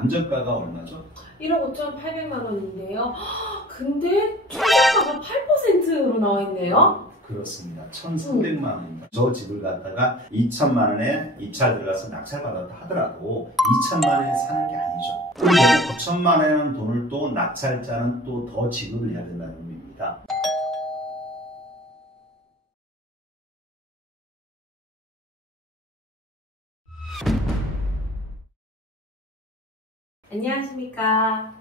감정가가 얼마죠? 1억 5,800만 원인데요. 근데 최저가가 8%로 나와 있네요. 그렇습니다. 1,300만 원입니다. 저 집을 갖다가 2천만 원에 입찰 들어가서 낙찰받았다 하더라도 2천만 원에 사는 게 아니죠. 그리고 9천만 원이라는 돈을 또 낙찰자는 또 더 지급을 해야 된다는 의미입니다. 안녕하십니까.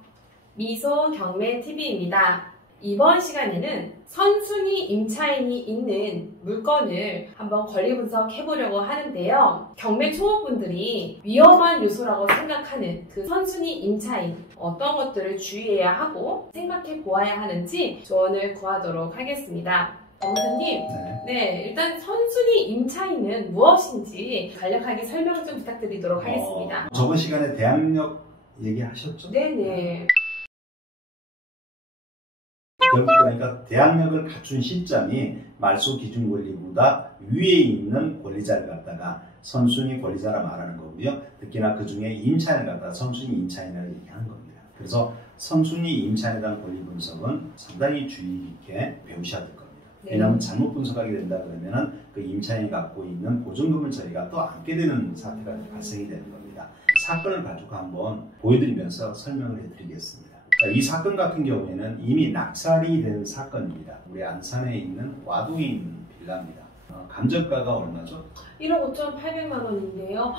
미소 경매 TV입니다. 이번 시간에는 선순위 임차인이 있는 물건을 한번 권리 분석해 보려고 하는데요. 경매 초보분들이 위험한 요소라고 생각하는 그 선순위 임차인 어떤 것들을 주의해야 하고 생각해 보아야 하는지 조언을 구하도록 하겠습니다. 변호사님, 네, 일단 선순위 임차인은 무엇인지 간략하게 설명 좀 부탁드리도록 하겠습니다. 저번 시간에 대항력 얘기하셨죠? 네네. 결국 그러니까 대항력을 갖춘 시점이 말소 기준 권리보다 위에 있는 권리자를 갖다가 선순위 권리자라 말하는 거고요. 특히나 그 중에 임차인을 갖다가 선순위 임차인이라고 얘기하는 겁니다. 그래서 선순위 임차인에 대한 권리 분석은 상당히 주의 깊게 배우셔야 될 겁니다. 네. 왜냐하면 잘못 분석하게 된다 그러면은 그 임차인이 갖고 있는 보증금을 저희가 또 안게 되는 사태가 발생이 되는 겁니다. 사건을 가지고 한번 보여드리면서 설명을 해드리겠습니다. 이 사건 같은 경우에는 이미 낙찰이 된 사건입니다. 우리 안산에 있는 와동에 있는 빌라입니다. 감정가가 얼마죠? 1억 5,800만 원인데요.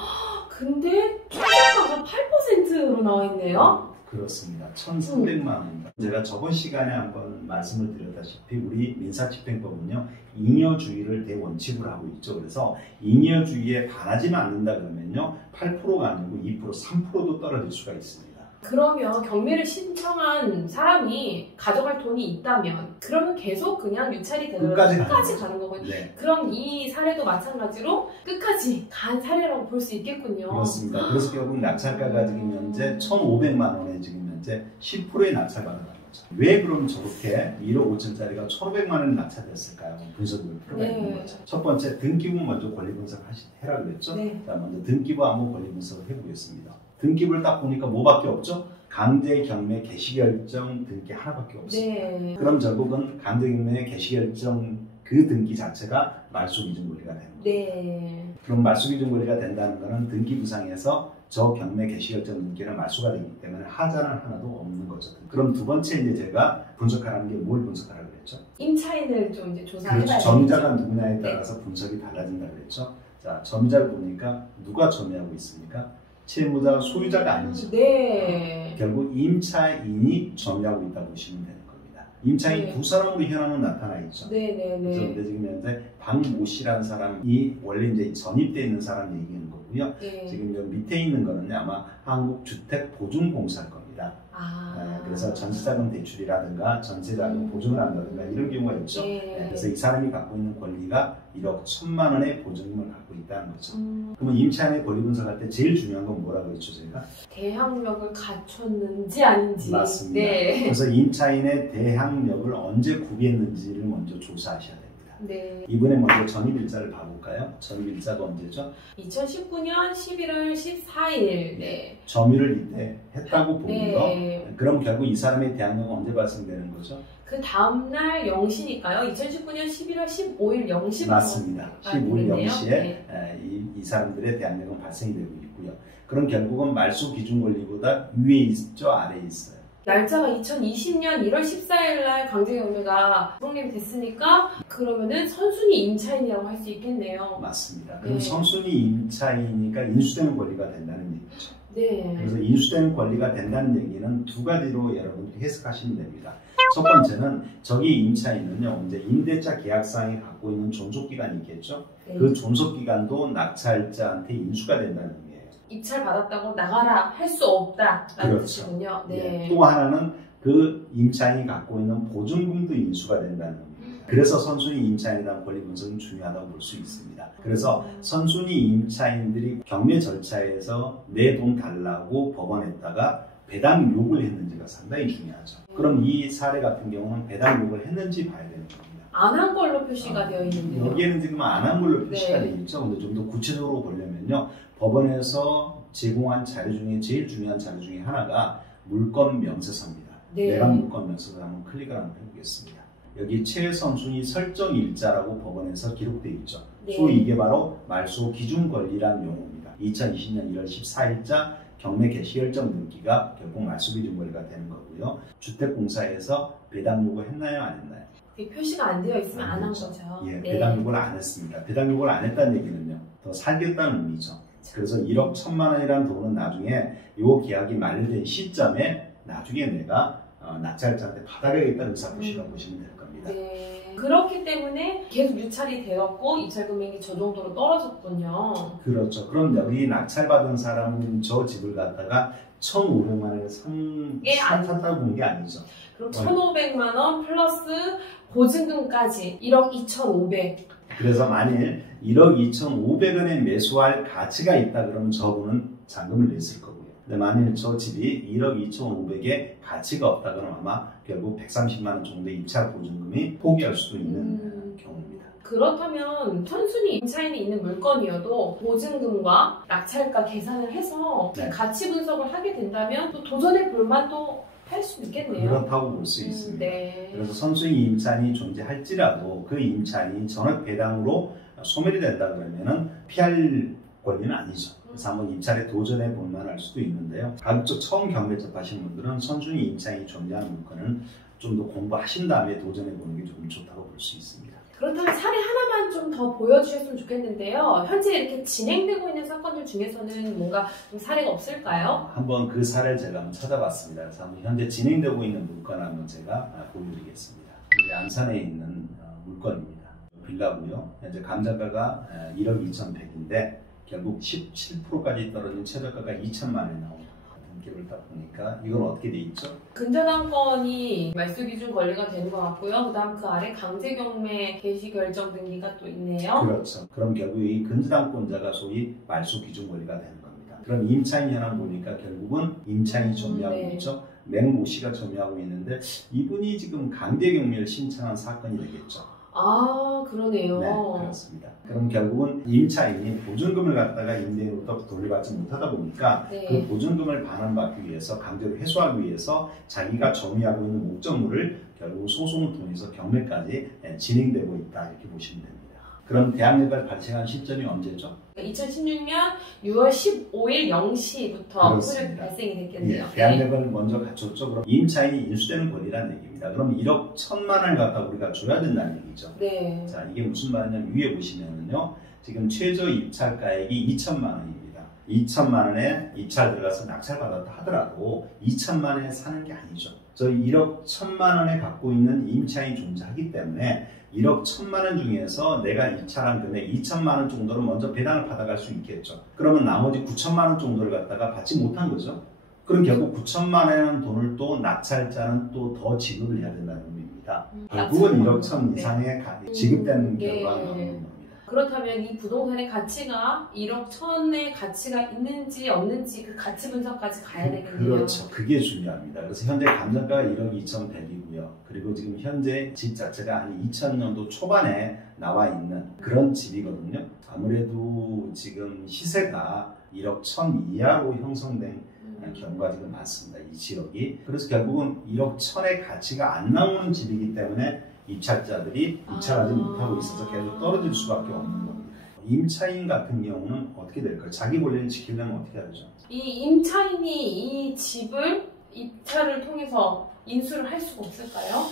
근데 최저가가 8%로 나와 있네요. 그렇습니다. 1,300만 원입니다. 제가 저번 시간에 한번 말씀을 드렸다시피 우리 민사집행법은요, 잉여주의를 대원칙으로 하고 있죠. 그래서 잉여주의에 반하지만 않는다 그러면요, 8%가 아니고 2%, 3%도 떨어질 수가 있습니다. 그러면 경매를 신청한 사람이 가져갈 돈이 있다면 그러면 계속 그냥 유찰이 되는 끝까지 가는 거군요. 네. 그럼 이 사례도 마찬가지로 끝까지 간 사례라고 볼 수 있겠군요. 그렇습니다. 그래서 결국 낙찰가가 지금 현재 1,500만 원에 지금 현재 10%의 낙찰받는 거죠. 왜 그럼 저렇게 1억 5천짜리가 1,500만 원이 낙찰됐을까요? 분석을 필요가 있는 거죠. 첫 번째, 등기부 먼저 권리 분석해라 그랬죠? 네. 자, 먼저 등기부 한번 권리 분석을 해보겠습니다. 등기부를 딱 보니까 뭐밖에 없죠? 강제 경매 개시결정 등기 하나밖에 없습니다. 네. 그럼 결국은 강제 경매 개시결정 그 등기 자체가 말소기준 권리가 되는 겁니다. 네. 그럼 말소기준 권리가 된다는 것은 등기부상에서 저 경매 개시결정 등기는 말소가 되기 때문에 하자는 하나도 없는 거죠. 그럼 두 번째 이제 제가 분석하라는 게 뭘 분석하라고 그랬죠? 임차인을 좀 이제 조사해봐야 되죠. 점유자가 누구냐에 따라서 네. 분석이 달라진다고 그랬죠. 자, 점유자를 보니까 누가 점유하고 있습니까? 채무자가 소유자가 아니죠. 네. 결국 임차인이 점유하고 있다고 보시면 되는 겁니다. 임차인 네. 두 사람으로 현황은 나타나 있죠. 네네네. 그래서 지금 현재 박모 씨라는 사람이 원래 이제 전입되어 있는 사람 얘기하는 거고요. 네. 지금 여기 밑에 있는 거는 아마 한국주택보증공사일 겁니다. 네, 그래서 전세자금 대출이라든가 전세자금 보증을 한다든가 이런 경우가 있죠. 네, 그래서 이 사람이 갖고 있는 권리가 1억 1,000만 원의 보증금을 갖고 있다는 거죠. 그러면 임차인의 권리 분석할 때 제일 중요한 건 뭐라고 했죠, 저희가? 대항력을 갖췄는지 아닌지. 맞습니다. 네. 그래서 임차인의 대항력을 언제 구비했는지를 먼저 조사하셔야 됩니다. 네. 이번에 먼저 전입일자를 봐볼까요? 전입일자가 언제죠? 2019년 11월 14일. 네. 점유를 이때 했다고 보고요. 네. 그럼 결국 이 사람의 대항력은 언제 발생되는 거죠? 그 다음날 0시니까요. 2019년 11월 15일 0시. 맞습니다. 15일 0시에 네. 이 사람들의 대항력은 발생이 되고 있고요. 그럼 결국은 말소 기준 권리보다 위에 있죠? 아래에 있어요? 날짜가 2020년 1월 14일 날 강제경매가 성립이 됐으니까 그러면은 선순위 임차인이라고 할 수 있겠네요. 맞습니다. 그럼 네. 선순위 임차인이니까 인수되는 권리가 된다는 얘기죠. 네. 그래서 인수되는 권리가 된다는 얘기는 두 가지로 여러분들이 해석하시면 됩니다. 첫 번째는 저기 임차인은요, 이제 임대차 계약상에 갖고 있는 존속기간이 있겠죠. 네. 그 존속기간도 낙찰자한테 인수가 된다는 의미예요. 입찰 받았다고 나가라 할 수 없다라는 그렇죠. 뜻이군요. 네. 네. 또 하나는 그 임차인이 갖고 있는 보증금도 인수가 된다는 겁니다. 그래서 선순위 임차인에 대한 권리 분석이 중요하다고 볼 수 있습니다. 그래서 선순위 임차인들이 경매 절차에서 내 돈 달라고 법원에다가 배당 요구를 했는지가 상당히 중요하죠. 그럼 이 사례 같은 경우는 배당 요구를 했는지 봐야 되는 겁니다. 안 한 걸로 표시가 되어 있는데요. 여기에는 지금 안 한 걸로 표시가 되어 있죠. 근데 좀 더 구체적으로 보려면요. 법원에서 제공한 자료 중에 제일 중요한 자료 중에 하나가 물건 명세서입니다. 네. 내각 물건 명세서 한번 클릭을 한번 해보겠습니다. 여기 최선순위 설정 일자라고 법원에서 기록되어 있죠. 네. 소위 이게 바로 말소 기준 권리란 용어입니다. 2020년 1월 14일자 경매 개시 결정 등기가 결국 말소 기준 권리가 되는 거고요. 주택공사에서 배당 요구 했나요, 안 했나요? 표시가 안 되어 있으면 안 한 거죠. 예, 네. 배당 요구를 안 했습니다. 배당 요구를 안 했다는 얘기는요, 더 살겠다는 의미죠. 그래서 1억 1천만 원이라는 돈은 나중에 요 계약이 만료된 시점에 나중에 내가 낙찰자한테 받아야겠다는 의사표시라고 보시면 될 겁니다. 네. 그렇기 때문에 계속 유찰이 되었고 입찰 금액이 저 정도로 떨어졌군요. 그렇죠. 그럼 여기 낙찰받은 사람은 저 집을 갖다가 1,500만 원에 샀다고 본 게 아니죠. 그럼 1,500만 원 플러스 보증금까지 1억 2,500. 그래서 만일 1억 2,500원에 매수할 가치가 있다 그러면 저분은 잔금을 냈을 거고요. 근데 만일 저 집이 1억 2,500에 가치가 없다 그러면 아마 결국 130만 원 정도의 입찰 보증금이 포기할 수도 있는 경우입니다. 그렇다면 선순위 임차인이 있는 물건이어도 보증금과 낙찰가 계산을 해서 네. 가치 분석을 하게 된다면 또 도전해 볼 만도 할 수 있겠네요. 그렇다고 볼 수 있습니다. 네. 그래서 선순위 임차인이 존재할지라도 그 임차인이 전액 배당으로 소멸이 된다 그러면은 피할 권리는 아니죠. 그래서 한번 임차에 도전해 볼 만할 수도 있는데요. 가급적 처음 경매 접하신 분들은 선순위 임차인이 존재하는 물건은 좀 더 공부하신 다음에 도전해 보는 게 조금 좋다고 볼 수 있습니다. 그렇다면 사례 하나만 좀 더 보여주셨으면 좋겠는데요. 현재 이렇게 진행되고 있는 사건들 중에서는 뭔가 좀 사례가 없을까요? 한번 그 사례를 제가 한번 찾아봤습니다. 그래서 한번 현재 진행되고 있는 물건 한번 제가 보여드리겠습니다. 여기 안산에 있는 물건입니다. 빌라고요. 현재 감정가가 1억 2,100인데 결국 17%까지 떨어진 최저가가 2천만 원이 나옵니다. 등기를 딱 보니까 이건 어떻게 돼 있죠? 근저당권이 말소 기준 권리가 되는 것 같고요. 그다음 그 아래 강제 경매 개시 결정 등기가 또 있네요. 그렇죠. 그럼 결국 이 근저당권자가 소위 말소 기준 권리가 되는 겁니다. 그럼 임차인 현황 보니까 결국은 임차인이 점유하고 네. 있죠. 맹모 씨가 점유하고 있는데 이분이 지금 강제 경매를 신청한 사건이 되겠죠. 아, 그러네요. 네, 그렇습니다. 그럼 결국은 임차인이 보증금을 갖다가 임대인으로부터 돌려받지 못하다 보니까 네. 그 보증금을 반환받기 위해서 강제로 회수하기 위해서 자기가 점유하고 있는 목적물을 결국 소송을 통해서 경매까지 진행되고 있다 이렇게 보시면 됩니다. 그럼 대항력을 발생한 시점이 언제죠? 2016년 6월 15일 0시부터 소득 발생이 됐겠네요. 예, 대항력을 먼저 갖췄죠. 그럼 임차인이 인수되는 권리라는 얘기입니다. 그럼 1억 1천만 원을 갖다 우리가 줘야 된다는 얘기죠. 네. 자, 이게 무슨 말이냐면 위에 보시면은요. 지금 최저 입찰가액이 2천만 원입니다. 2천만 원에 입찰 들어가서 낙찰받았다 하더라도 2천만 원에 사는 게 아니죠. 저희 1억 1천만 원에 갖고 있는 임차인이 존재하기 때문에 1억 1천만 원 중에서 내가 입찰한 금액 2천만 원 정도를 먼저 배당을 받아갈 수 있겠죠. 그러면 나머지 9천만 원 정도를 갖다가 받지 못한 거죠. 그럼 결국 9천만 원이라는 돈을 또 낙찰자는 또 더 지급을 해야 된다는 의미입니다. 결국은 1억 1천 이상의 지급되는 결과가 나오는 겁니다. 그렇다면 이 부동산의 가치가 1억 1천의 가치가 있는지 없는지 그 가치 분석까지 가야 되겠네요. 그렇죠. 그게 중요합니다. 그래서 현재 감정가가 1억 2,100이고요. 그리고 지금 현재 집 자체가 한 2000년도 초반에 나와 있는 그런 집이거든요. 아무래도 지금 시세가 1억 1천 이하로 형성된 경우가 지금 많습니다. 이 지역이. 그래서 결국은 1억 1천의 가치가 안 나오는 집이기 때문에 입찰자들이 입찰하지 못하고 있어서 계속 떨어질 수밖에 없는 겁니다. 임차인 같은 경우는 어떻게 될까요? 자기 권리를 지키려면 어떻게 하죠? 이 임차인이 이 집을 입찰을 통해서 인수를 할 수가 없을까요?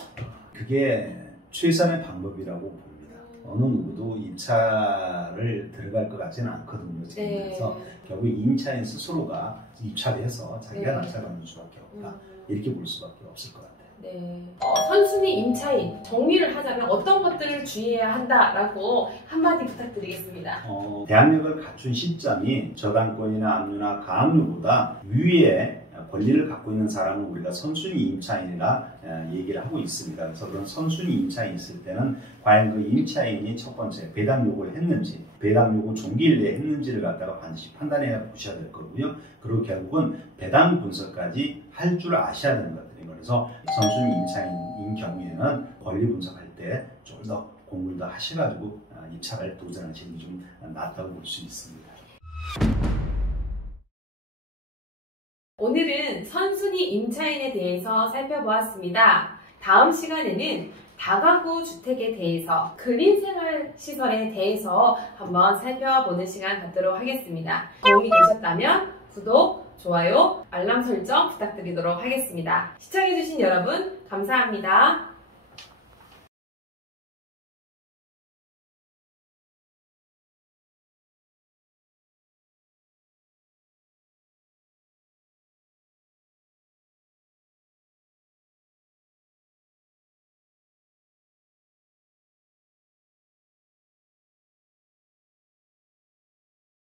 그게 최선의 방법이라고 봅니다. 어느 누구도 입찰을 들어갈 것 같지는 않거든요. 네. 그래서 결국 임차인 스스로가 입찰해서 자기가 네. 낙찰받는 수밖에 없다. 이렇게 볼 수밖에 없을 것 같아요. 네. 선순위 임차인 정리를 하자면 어떤 것들을 주의해야 한다라고 한마디 부탁드리겠습니다. 대항력을 갖춘 시점이 저당권이나 압류나 가압류보다 위에 권리를 갖고 있는 사람은 우리가 선순위 임차인이라 얘기를 하고 있습니다. 그래서 그런 선순위 임차인이 있을 때는 과연 그 임차인이 첫 번째 배당 요구를 했는지, 배당 요구 종기일 내에 했는지를 갖다가 반드시 판단해 보셔야 될 거고요. 그리고 결국은 배당 분석까지 할 줄 아셔야 되는 것들인 거예요. 그래서 선순위 임차인인 경우에는 권리 분석할 때 좀 더 공부를 더 하셔가지고 입찰을 도전하시는 게 좀 낫다고 볼 수 있습니다. 오늘은 선순위 임차인에 대해서 살펴보았습니다. 다음 시간에는 다가구 주택에 대해서, 그린생활시설에 대해서 한번 살펴보는 시간 갖도록 하겠습니다. 도움이 되셨다면 구독, 좋아요, 알람 설정 부탁드리도록 하겠습니다. 시청해주신 여러분 감사합니다.